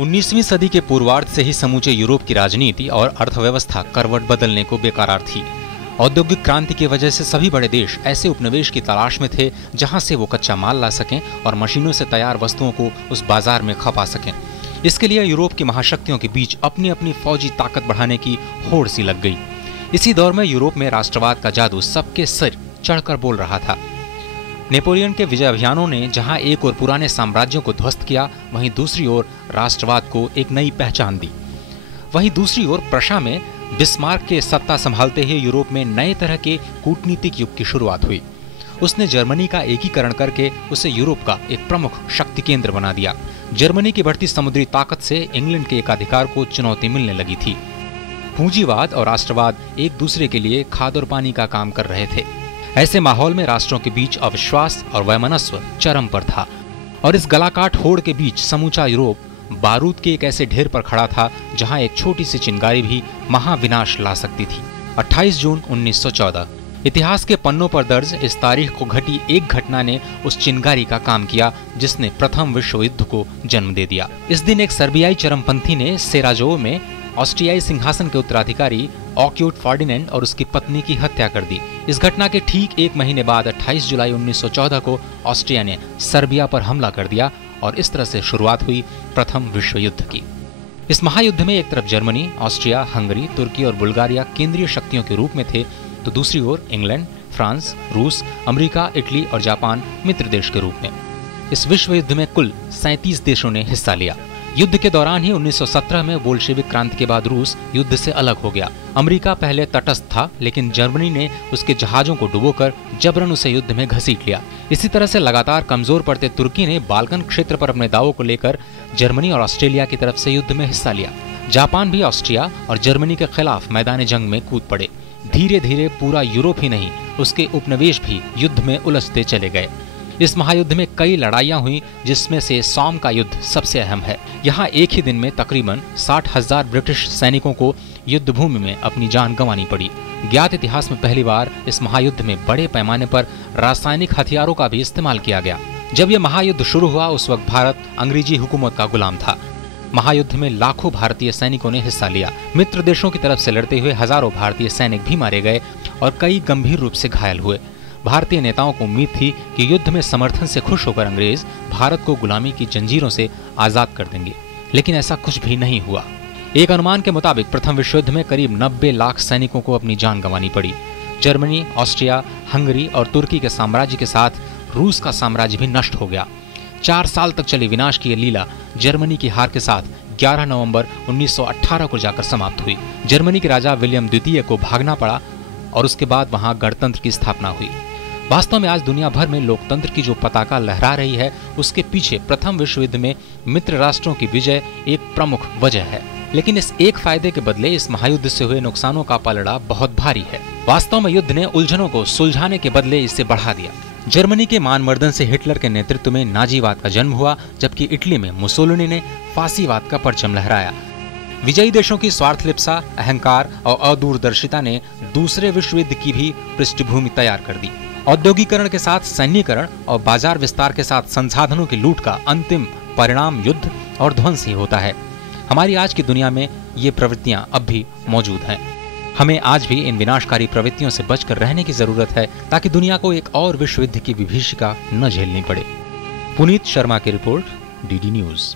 19वीं सदी के पूर्वार्ध से ही समूचे यूरोप की राजनीति और अर्थव्यवस्था करवट बदलने को बेकरार थी। औद्योगिक क्रांति की वजह से सभी बड़े देश ऐसे उपनिवेश की तलाश में थे जहां से वो कच्चा माल ला सकें और मशीनों से तैयार वस्तुओं को उस बाजार में खपा सकें। इसके लिए यूरोप की महाशक्तियों के बीच अपनी अपनी फौजी ताकत बढ़ाने की होड़ सी लग गई। इसी दौर में यूरोप में राष्ट्रवाद का जादू सबके सिर चढ़कर बोल रहा था। नेपोलियन के विजय अभियानों ने जहां एक ओर पुराने साम्राज्यों को ध्वस्त किया, वहीं दूसरी ओर राष्ट्रवाद को एक नई पहचान दी। वहीं दूसरी ओर प्रशा में बिस्मार्क के सत्ता संभालते ही यूरोप में नए तरह के कूटनीतिक युग की शुरुआत हुई। उसने जर्मनी का एकीकरण करके उसे यूरोप का एक प्रमुख शक्ति केंद्र बना दिया। जर्मनी की बढ़ती समुद्री ताकत से इंग्लैंड के एकाधिकार को चुनौती मिलने लगी थी। पूंजीवाद और राष्ट्रवाद एक दूसरे के लिए खाद और पानी का काम कर रहे थे। ऐसे माहौल में राष्ट्रों के बीच अविश्वास और वैमनस्य चरम पर था और इस गलाकाट होड़ के बीच समूचा यूरोप बारूद के एक ऐसे ढेर पर खड़ा था जहां एक छोटी सी चिंगारी भी महाविनाश ला सकती थी। 28 जून 1914 इतिहास के पन्नों पर दर्ज इस तारीख को घटी एक घटना ने उस चिंगारी का काम किया जिसने प्रथम विश्व युद्ध को जन्म दे दिया। इस दिन एक सर्बियाई चरमपंथी ने सेराजेवो में ऑस्ट्रियाई सिंहासन के उत्तराधिकारी ऑक्यूट फर्डिनेंड और उसकी पत्नी की हत्या कर दी। इस घटना के ठीक एक महीने बाद 28 जुलाई 1914 को ऑस्ट्रिया ने सर्बिया पर हमला कर दिया और इस तरह से शुरुआत हुई प्रथम विश्व युद्ध की। इस महायुद्ध में एक तरफ जर्मनी, ऑस्ट्रिया, हंगरी, तुर्की और बुल्गारिया केंद्रीय शक्तियों के रूप में थे, तो दूसरी ओर इंग्लैंड, फ्रांस, रूस, अमेरिका, इटली और जापान मित्र देश के रूप में। इस विश्व युद्ध में कुल 37 देशों ने हिस्सा लिया। युद्ध के दौरान ही 1917 में बोल्शेविक क्रांति के बाद रूस युद्ध से अलग हो गया। अमेरिका पहले तटस्थ था, लेकिन जर्मनी ने उसके जहाजों को डुबोकर जबरन उसे युद्ध में घसीट लिया। इसी तरह से लगातार कमजोर पड़ते तुर्की ने बाल्कन क्षेत्र पर अपने दावों को लेकर जर्मनी और ऑस्ट्रेलिया की तरफ से युद्ध में हिस्सा लिया। जापान भी ऑस्ट्रिया और जर्मनी के खिलाफ मैदान जंग में कूद पड़े। धीरे धीरे पूरा यूरोप ही नहीं, उसके उपनिवेश भी युद्ध में उलझते चले गए। इस महायुद्ध में कई लड़ाइयां हुई, जिसमें से सोम का युद्ध सबसे अहम है। यहाँ एक ही दिन में तकरीबन 60,000 ब्रिटिश सैनिकों को युद्ध भूमि में अपनी जान गंवानी पड़ी। ज्ञात इतिहास में पहली बार इस महायुद्ध में बड़े पैमाने पर रासायनिक हथियारों का भी इस्तेमाल किया गया। जब यह महायुद्ध शुरू हुआ उस वक्त भारत अंग्रेजी हुकूमत का गुलाम था। महायुद्ध में लाखों भारतीय सैनिकों ने हिस्सा लिया। मित्र देशों की तरफ से लड़ते हुए हजारों भारतीय सैनिक भी मारे गए और कई गंभीर रूप से घायल हुए। भारतीय नेताओं को उम्मीद थी कि युद्ध में समर्थन से खुश होकर अंग्रेज भारत को गुलामी की जंजीरों से आजाद कर देंगे, लेकिन ऐसा कुछ भी नहीं हुआ। एक अनुमान के मुताबिक प्रथम विश्व युद्ध में करीब 90 लाख सैनिकों को अपनी जान गंवानी पड़ी। जर्मनी, ऑस्ट्रिया, हंगरी और तुर्की के साम्राज्य के साथ रूस का साम्राज्य भी नष्ट हो गया। 4 साल तक चली विनाश की यह लीला जर्मनी की हार के साथ 11 नवंबर 1918 को जाकर समाप्त हुई। जर्मनी के राजा विलियम द्वितीय को भागना पड़ा और उसके बाद वहां गणतंत्र की स्थापना हुई। वास्तव में आज दुनिया भर में लोकतंत्र की जो पताका लहरा रही है, उसके पीछे प्रथम विश्व युद्ध में मित्र राष्ट्रों की विजय एक प्रमुख वजह है। लेकिन इस एक फायदे के बदले इस महायुद्ध से हुए नुकसानों का पलड़ा बहुत भारी है। वास्तव में युद्ध ने उलझनों को सुलझाने के बदले इसे बढ़ा दिया। जर्मनी के मानमर्दन से हिटलर के नेतृत्व में नाजीवाद का जन्म हुआ, जबकि इटली में मुसोलिनी ने फांसीवाद का परचम लहराया। विजयी देशों की स्वार्थलिप्सा, अहंकार और अदूरदर्शिता ने दूसरे विश्व युद्ध की भी पृष्ठभूमि तैयार कर दी। औद्योगिकरण के साथ सैन्यीकरण और बाजार विस्तार के साथ संसाधनों की लूट का अंतिम परिणाम युद्ध और ध्वंस ही होता है। हमारी आज की दुनिया में ये प्रवृत्तियां अब भी मौजूद हैं। हमें आज भी इन विनाशकारी प्रवृत्तियों से बचकर रहने की जरूरत है, ताकि दुनिया को एक और विश्व युद्ध की विभीषिका न झेलनी पड़े। पुनीत शर्मा की रिपोर्ट, डीडी न्यूज।